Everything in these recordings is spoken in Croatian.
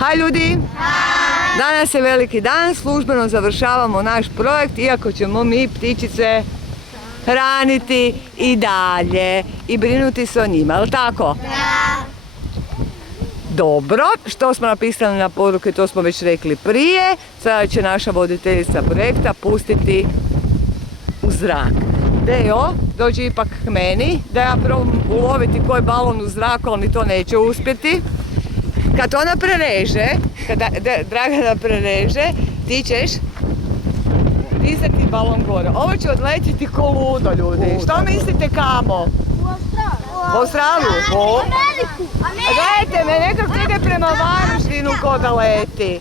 Haj ljudi! Danas je veliki dan, službeno završavamo naš projekt, iako ćemo mi ptičice hraniti i dalje i brinuti se o njima, je li tako? Da. Dobro, što smo napisali na poruke, to smo već rekli prije. Sada će naša voditeljica projekta pustiti u zrak. Deo, dođi ipak k meni, da ja probam uloviti koji balon u zraku, ali mi to neće uspjeti. Kad ona prereže, kad Dragana prereže, ti ćeš dizati balon gore. Ovo će odletiti ko ludo, ljudi. Što mislite kamo? U Australiju? U Ameriku. Gledajte me, nekako ide prema Varaždinu ko da leti.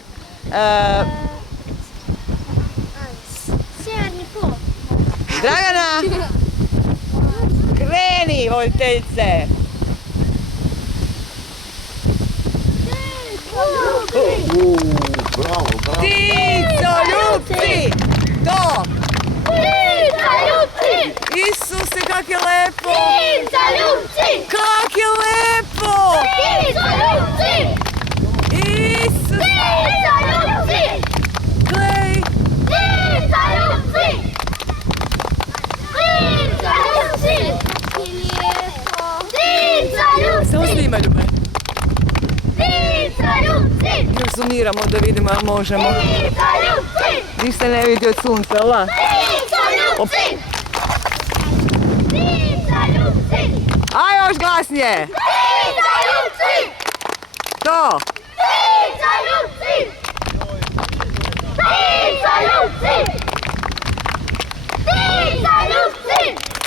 Sjeverni pol. Dragana, kreni, voditeljice. Bravo, bravo. Ptico, ljubci! To! Ptica ljubci! Isuse, kak je lepo! Ptica ljubci! Kak je lepo! Ptica ljubci! Isus! Ptica ljubci! Glej! Ptica ljubci! Ptica ljubci! Ptica ljubci! Samo snimaju me. Ptica ljubci! Zoniramo da vidimo jel možemo. Ptica ljubci! Niš se ne vidi od sunca, jel da? Ptica ljubci! Ptica ljubci! A još glasnije! Ptica ljubci! To! Ptica ljubci! Ptica ljubci!